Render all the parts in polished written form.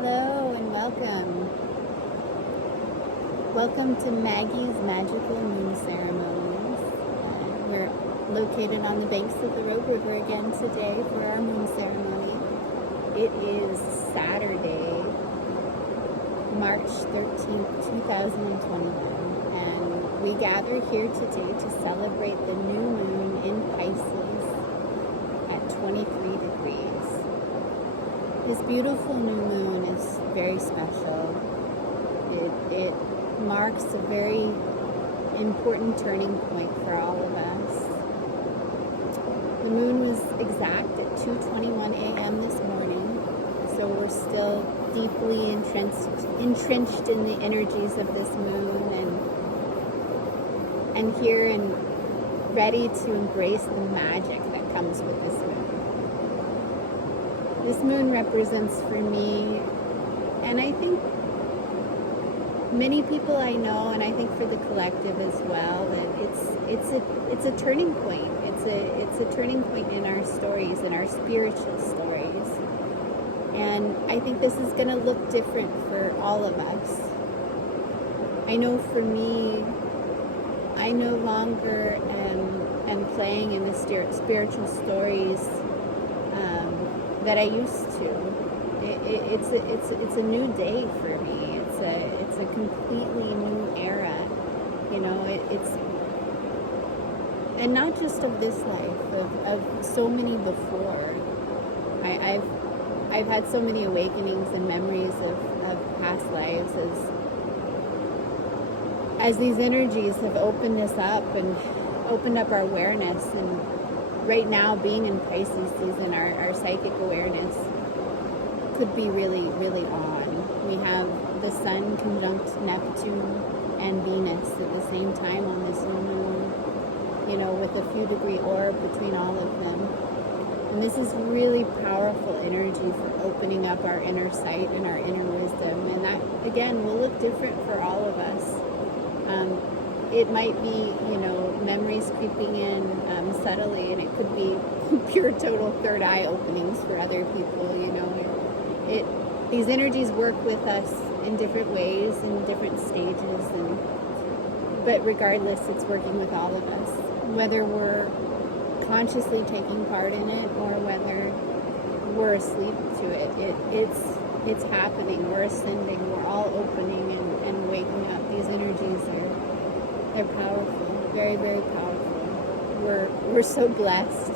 Hello and welcome. Welcome to Maggie's Magical Moon Ceremonies. We're located on the banks of the Rogue River again today for our moon ceremony. It is Saturday, March 13th, 2021, and we gather here today to celebrate the new moon in Pisces at 23 degrees. This beautiful new moon is very special. It marks a very important turning point for all of us. The moon was exact at 2:21 a.m. this morning, so we're still deeply entrenched in the energies of this moon and here and ready to embrace the magic that comes with this moon. This moon represents for me, and I think many people I know, and I think for the collective as well, that it's a turning point. It's a turning point in our stories, in our spiritual stories. And I think this is going to look different for all of us. I know for me, I no longer am playing in the spiritual stories that I used to. It's a new day for me. It's a completely new era. You know, it's and not just of this life, of so many before. I've had so many awakenings and memories of past lives as these energies have opened us up and opened up our awareness. And right now, being in Pisces season, our psychic awareness could be really, really on. We have the Sun conjunct Neptune and Venus at the same time on this new moon, you know, with a few degree orb between all of them. And this is really powerful energy for opening up our inner sight and our inner wisdom. And that, again, will look different for all of us. It might be, you know, memories creeping in subtly, and it could be pure total third eye openings for other people, you know. These energies work with us in different ways, in different stages, but regardless, it's working with all of us. Whether we're consciously taking part in it or whether we're asleep to it, it's happening. We're ascending. We're all opening and waking up. These energies they're powerful, very, very powerful. We're so blessed,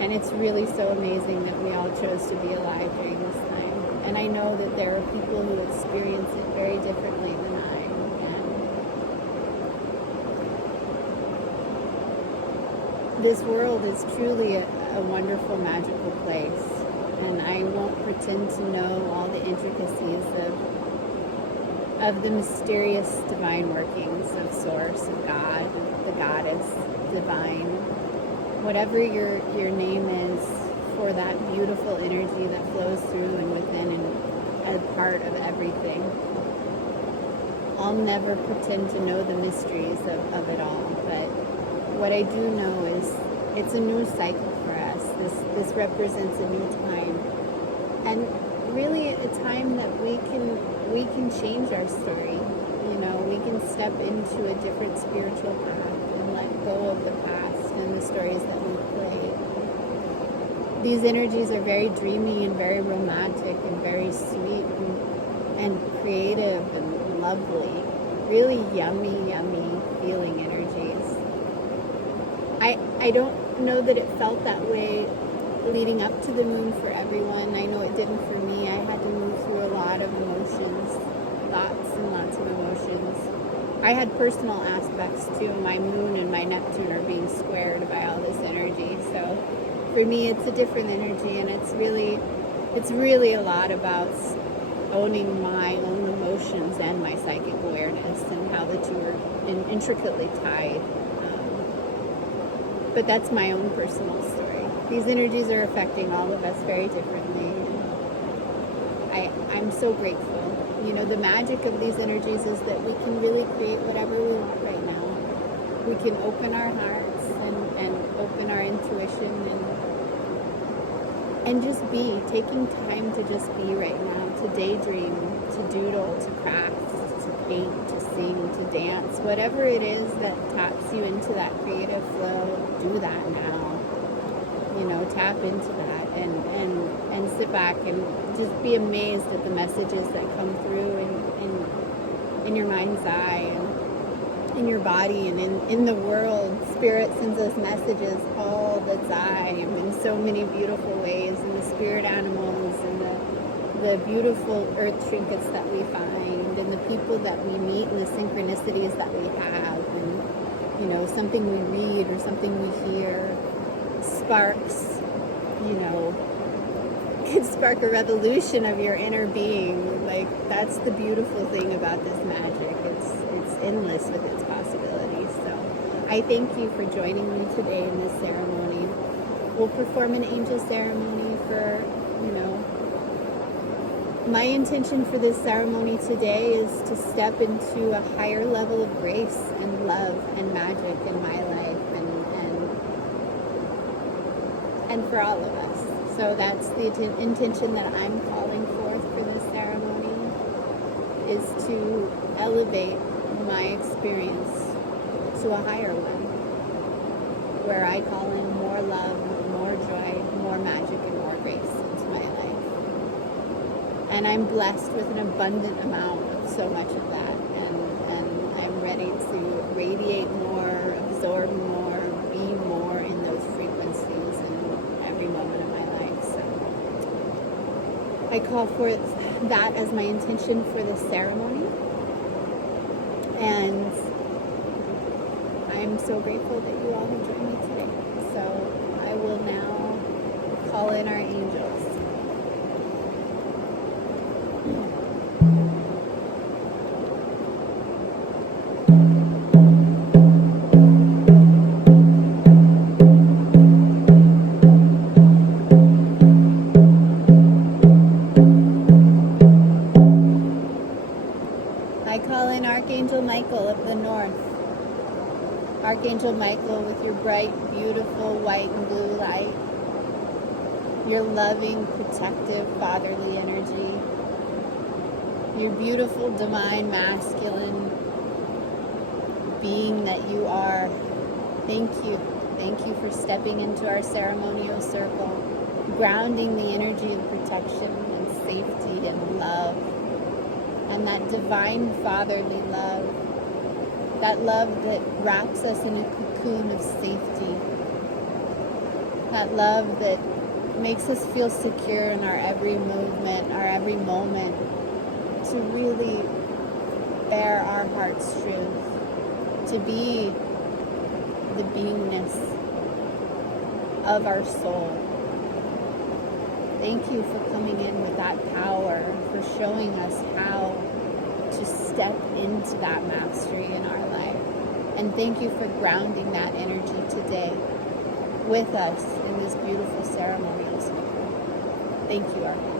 and it's really so amazing that we all chose to be alive during this time. And I know that there are people who experience it very differently than I. And this world is truly a wonderful, magical place. And I won't pretend to know all the intricacies of the mysterious divine workings of Source, of God, of the Goddess, divine, whatever your name is, for that beautiful energy that flows through and within and a part of everything. I'll never pretend to know the mysteries of it all, but what I do know is it's a new cycle for us. This represents a new time, and really a time that we can change our story. You know, we can step into a different spiritual path and let go of the past and the stories that we played. These energies are very dreamy and very romantic and very sweet and creative and lovely. Really yummy, yummy feeling energies. I don't know that it felt that way leading up to the moon for everyone. I know it didn't for me. I had to move through a lot of emotions, lots and lots of emotions. I had personal aspects too. My moon and my Neptune are being squared by all this energy. So for me, it's a different energy, and it's really a lot about owning my own emotions and my psychic awareness and how the two are intricately tied. But that's my own personal story. These energies are affecting all of us very differently. I'm so grateful. You know, the magic of these energies is that we can really create whatever we want right now. We can open our hearts and open our intuition and just be, taking time to just be right now, to daydream, to doodle, to craft, to paint, to sing, to dance, whatever it is that taps you into that creative flow, do that now. Tap into that and sit back and just be amazed at the messages that come through in your mind's eye and in your body and in the world. Spirit sends us messages all the time in so many beautiful ways, and the spirit animals and the beautiful earth trinkets that we find and the people that we meet and the synchronicities that we have, and something we read or something we hear sparks, could spark a revolution of your inner being. Like, that's the beautiful thing about this magic. It's endless with its possibilities. So I thank you for joining me today in this ceremony. We'll perform an angel ceremony for, my intention for this ceremony today is to step into a higher level of grace and love and magic in my life and for all of us. So that's the intention that I'm calling forth for this ceremony, is to elevate my experience to a higher one, where I call in more love, more joy, more magic, and more grace into my life. And I'm blessed with an abundant amount of so much of that, and I'm ready to radiate more, absorb more, be more in those frequencies in every moment of my life. So I call forth that as my intention for this ceremony, and I'm so grateful that you all have joined me today. So I will now call in our angels. I call in Archangel Michael of the North. Archangel Michael, with your bright, beautiful white and blue light, your loving, protective, fatherly energy, your beautiful, divine, masculine being that you are. Thank you. Thank you for stepping into our ceremonial circle, grounding the energy of protection and safety and love, and that divine fatherly love, that love that wraps us in a cocoon of safety, that love that makes us feel secure in our every movement, our every moment, to really bear our heart's truth, to be the beingness of our soul. Thank you for coming in with that power, for showing us how to step into that mastery in our life. And thank you for grounding that energy today with us in these beautiful ceremonies. Thank you, Archangel.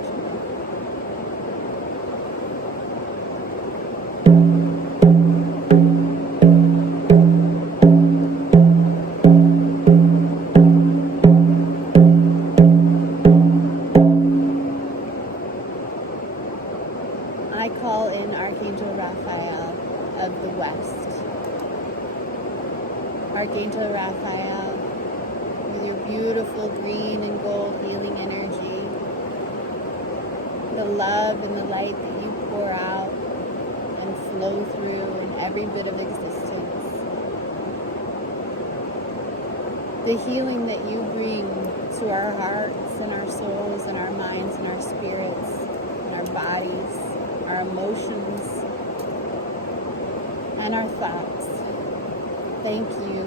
I call in Archangel Raphael of the West. Archangel Raphael, with your beautiful green and gold healing energy, the love and the light that you pour out and flow through in every bit of existence, the healing that you bring to our hearts and our souls and our minds and our spirits and our bodies, our emotions, and our thoughts. Thank you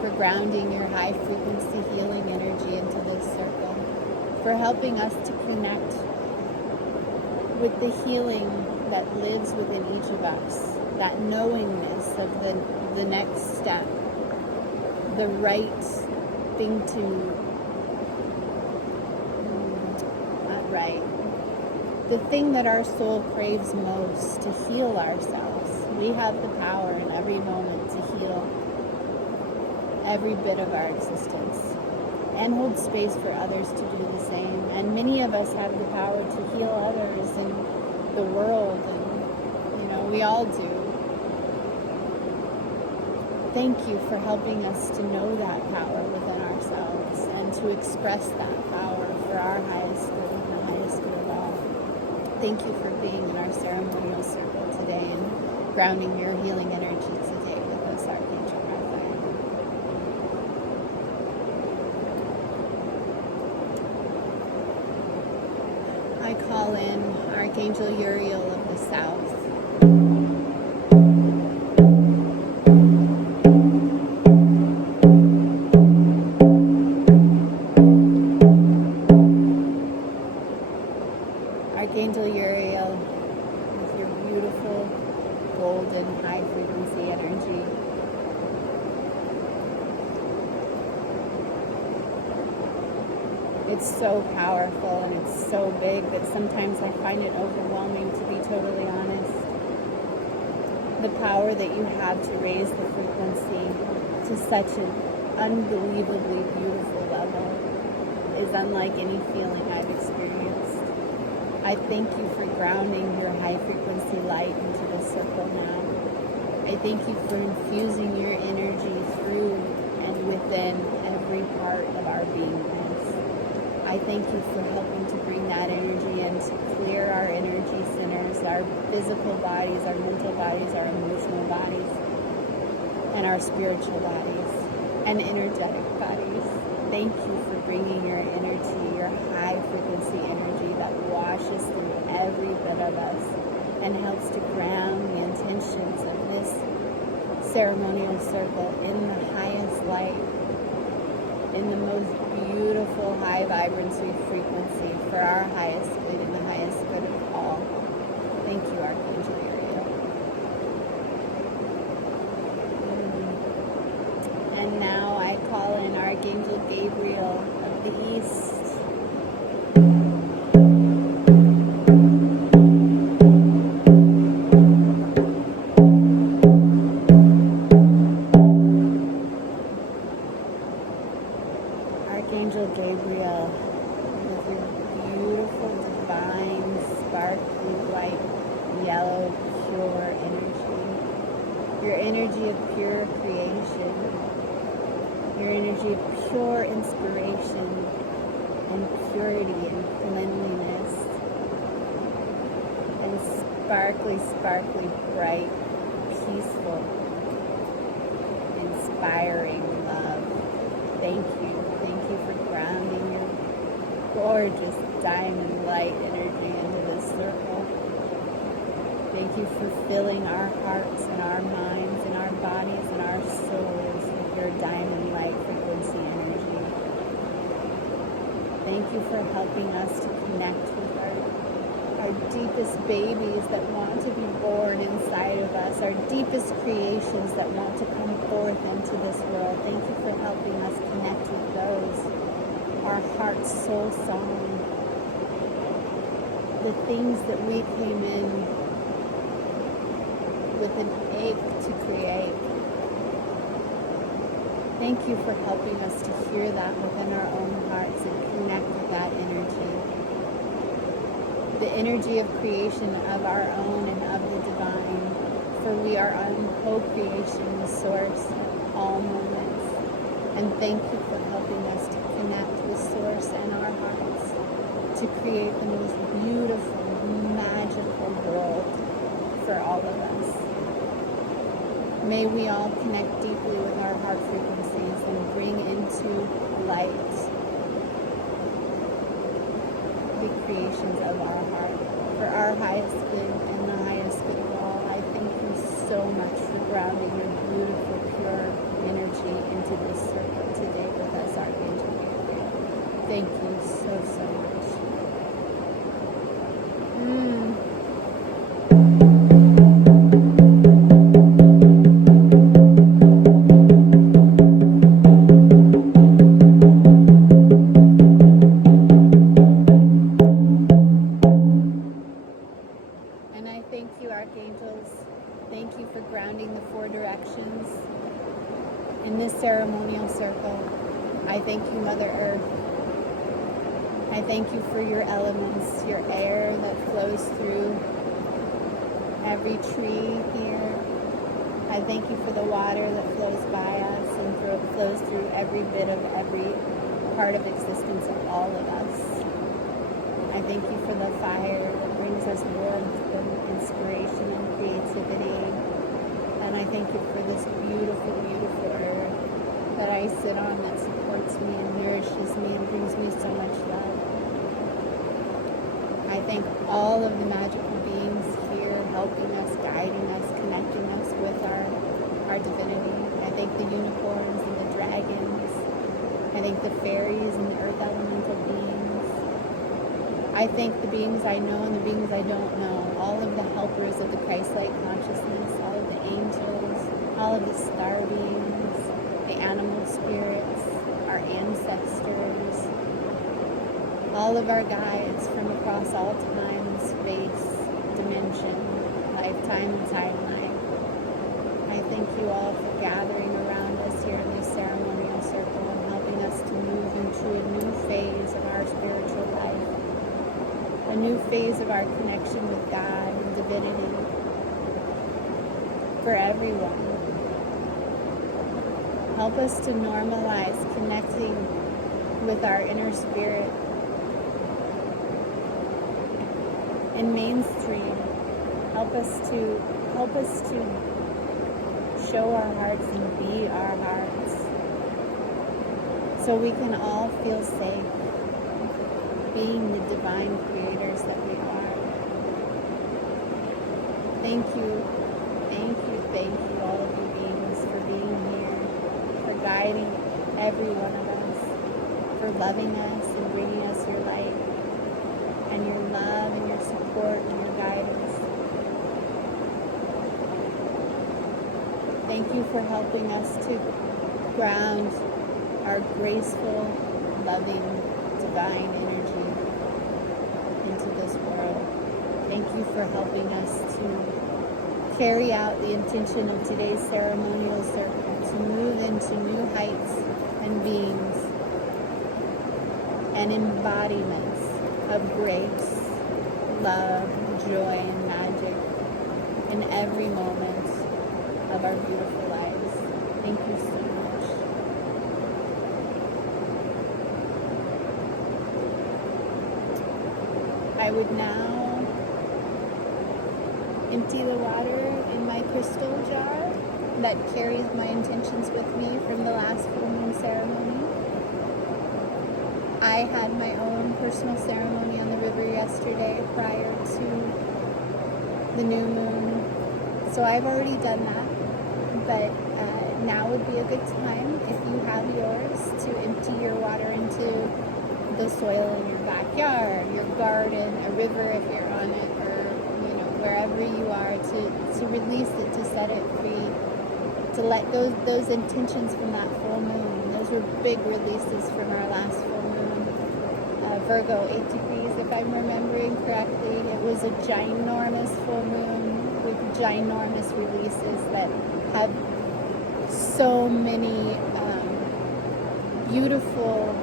for grounding your high frequency healing energy into this circle, for helping us to connect with the healing that lives within each of us, that knowingness of the next step, the right thing to, not right, the thing that our soul craves most, to heal ourselves. We have the power in every moment to heal every bit of our existence. and hold space for others to do the same. And many of us have the power to heal others in the world, and we all do. Thank you for helping us to know that power within ourselves and to express that power for our highest good and the highest good of all. Thank you for being in our ceremonial circle today and grounding your healing energy today with us, Archangel Raphael. I call in Archangel Uriel of the South. Archangel Uriel with your beautiful golden high frequency energy. It's so powerful and it's so big that sometimes I find it overwhelming, to be totally honest. The power that you have to raise the frequency to such an unbelievably beautiful level is unlike any feeling I've experienced. I thank you for grounding your high frequency light into the circle now. I thank you for infusing your energy through and within every part of our beingness. I thank you for helping to bring that energy in to clear our energy centers, our physical bodies, our mental bodies, our emotional bodies, and our spiritual bodies, and energetic bodies. Thank you for bringing your energy, your high frequency energy that washes through every bit of us and helps to ground the intentions of this ceremonial circle in the highest light, in the most beautiful high vibrancy frequency for our highest good and the highest good of all. Thank you, Archangel Uriel. And now I call in Archangel Gabriel of the East. Archangel Gabriel, with your beautiful, divine, sparkly, light, yellow, pure energy. Your energy of pure creation. Your energy of pure inspiration and purity and cleanliness. And sparkly, sparkly, bright, peaceful, inspiring love. Thank you. Thank you for grounding your gorgeous diamond light energy into this circle. Thank you for filling our hearts and our minds and our bodies and our souls with your diamond light frequency energy. Thank you for helping us to connect with our deepest babies that want to be born inside of us, our deepest creations that want to come forth into this world. Thank you for helping us connect with those, our heart's soul song, the things that we came in with an ache to create. Thank you for helping us to hear that within our own hearts and connect with that energy. The energy of creation of our own and of the divine, for we are on co-creation, the source, all moments. And thank you for helping us to connect with source and our hearts to create the most beautiful, magical world for all of us. May we all connect deeply with our heart frequencies and bring into light the creations of our heart for our highest good and the highest good of all. I thank you so much for grounding your beautiful, pure energy into this circle today with us, Archangel Gabriel. Thank you so much. Thank you for grounding the four directions in this ceremonial circle. I thank you, Mother Earth. earth. I thank you for your elements, your air that flows through every tree here. I thank you for the water that flows by us and flows through every bit of every part of existence of all of us. I thank you for the fire that brings us warmth and inspiration and creativity. And I thank you for this beautiful, beautiful earth that I sit on, that supports me and nourishes me and brings me so much love. I thank all of the magical beings here helping us, guiding us, connecting us with our divinity. I thank the unicorns and the dragons. I thank the fairies and the earth elemental beings. I thank the beings I know and the beings I don't know, all of the helpers of the Christ-like consciousness, all of the angels, all of the star beings, the animal spirits, our ancestors, all of our guides from across all time, space, dimension, lifetime, and timeline. I thank you all for gathering around us here in this ceremonial circle and helping us to move into a new phase of our spiritual life, a new phase of our connection with God and divinity for everyone. Help us to normalize connecting with our inner spirit in mainstream. Help us to show our hearts and be our hearts so we can all feel safe being the divine creators that we are. Thank you, all of you beings for being here, for guiding every one of us, for loving us and bringing us your light and your love and your support and your guidance. Thank you for helping us to ground our graceful, loving, divine energy into this world. Thank you for helping us to carry out the intention of today's ceremonial circle, to move into new heights and beings and embodiments of grace, love, joy, and magic in every moment of our beautiful lives. Thank you so much. I would now empty the water in my crystal jar that carries my intentions with me from the last full moon ceremony. I had my own personal ceremony on the river yesterday prior to the new moon, so I've already done that, but now would be a good time, if you have yours, to empty your water into the soil in your backyard, your garden, a river if you're on it, or wherever you are, to release it, to set it free, to let go those intentions from that full moon. Those were big releases from our last full moon. Virgo, 8 degrees, if I'm remembering correctly. It was a ginormous full moon with ginormous releases that had so many beautiful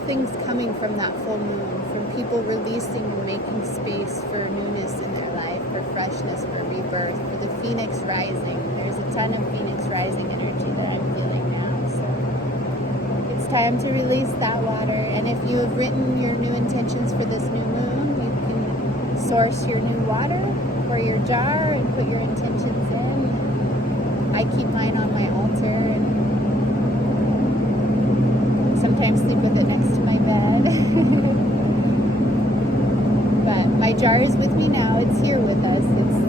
things coming from that full moon, from people releasing and making space for newness in their life, for freshness, for rebirth, for the phoenix rising. There's a ton of phoenix rising energy that I'm feeling now, so it's time to release that water. And if you have written your new intentions for this new moon, you can source your new water or your jar and put your intentions in. I keep mine on my altar and sometimes sleep with it next to my bed. But my jar is with me now. It's here with us.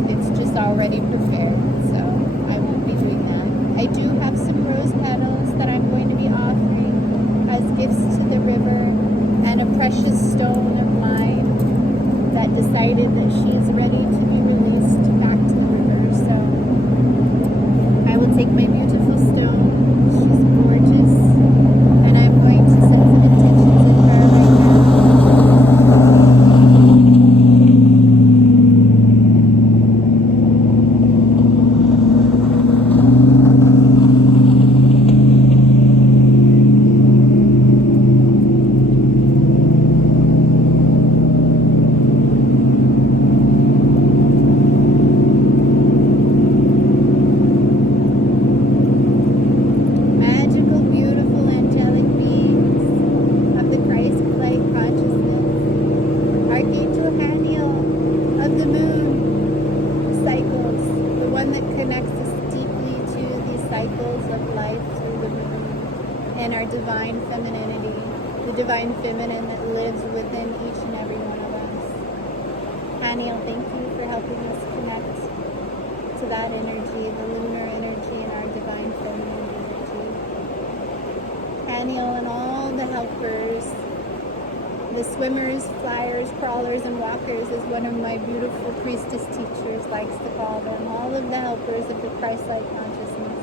It's just already prepared, so I won't be doing that. I do have some rose petals that I'm going to be offering as gifts to the river, and a precious stone of mine that decided that she's ready to be released back to the river. So I will take my beautiful stone. She's gorgeous. And I'm going to set some intentions in her right now. and our divine femininity, the divine feminine that lives within each and every one of us. Haniel, thank you for helping us connect to that energy, the lunar energy and our divine feminine energy. Haniel and all the helpers, the swimmers, flyers, crawlers, and walkers, as one of my beautiful priestess teachers likes to call them, all of the helpers of the Christ-like consciousness.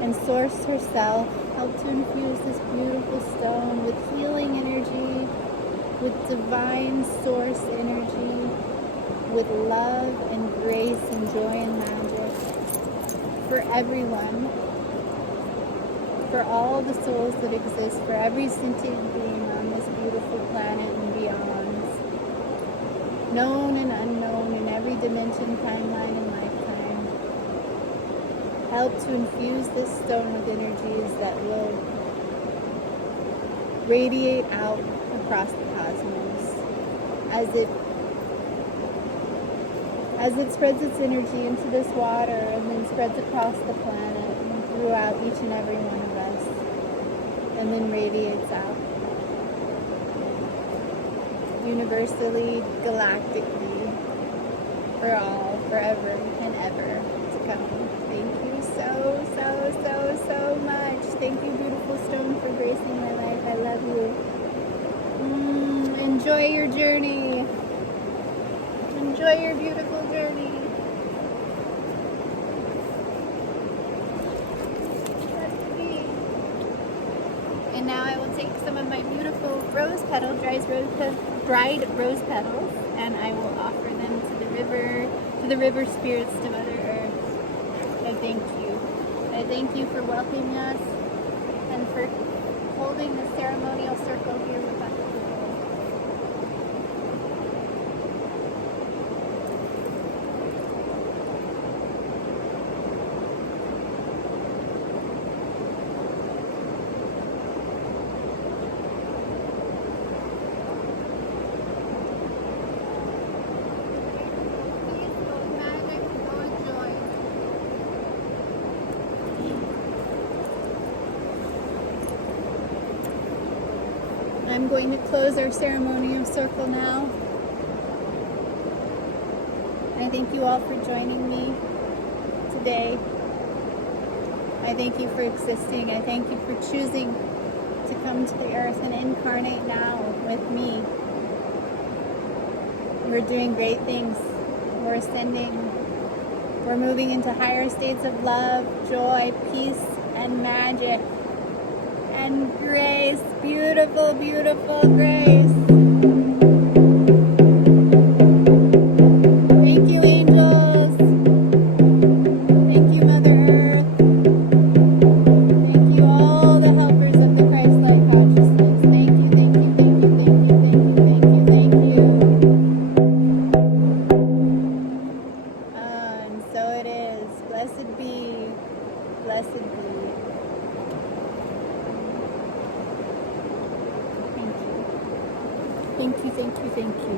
And Source herself helped to infuse this beautiful stone with healing energy, with divine Source energy, with love and grace and joy and magic for everyone, for all the souls that exist, for every sentient being on this beautiful planet and beyond, known and unknown in every dimension, timeline, and lifetime. Help to infuse this stone with energies that will radiate out across the cosmos as it spreads its energy into this water and then spreads across the planet and throughout each and every one of us, and then radiates out universally, galactically, for all, forever and ever to come. Thank you so, so, so, so much. Thank you, beautiful stone, for gracing my life. I love you. Enjoy your journey. Enjoy your beautiful journey. And now I will take some of my beautiful rose petals, dried rose petals, and I will offer them to the river spirits, to Mother Earth. I thank you. I thank you for welcoming us and for holding the ceremonial circle here with us today. I'm going to close our ceremonial circle now. I thank you all for joining me today. I thank you for existing. I thank you for choosing to come to the earth and incarnate now with me. We're doing great things. We're ascending. We're moving into higher states of love, joy, peace, and magic. And grace, beautiful, beautiful grace. Thank you, angels. Thank you, Mother Earth. Thank you, all the helpers of the Christ-like consciousness. Thank you, thank you, thank you, thank you, thank you, thank you, thank you. And so it is. Blessed be, blessed be. Thank you, thank you, thank you.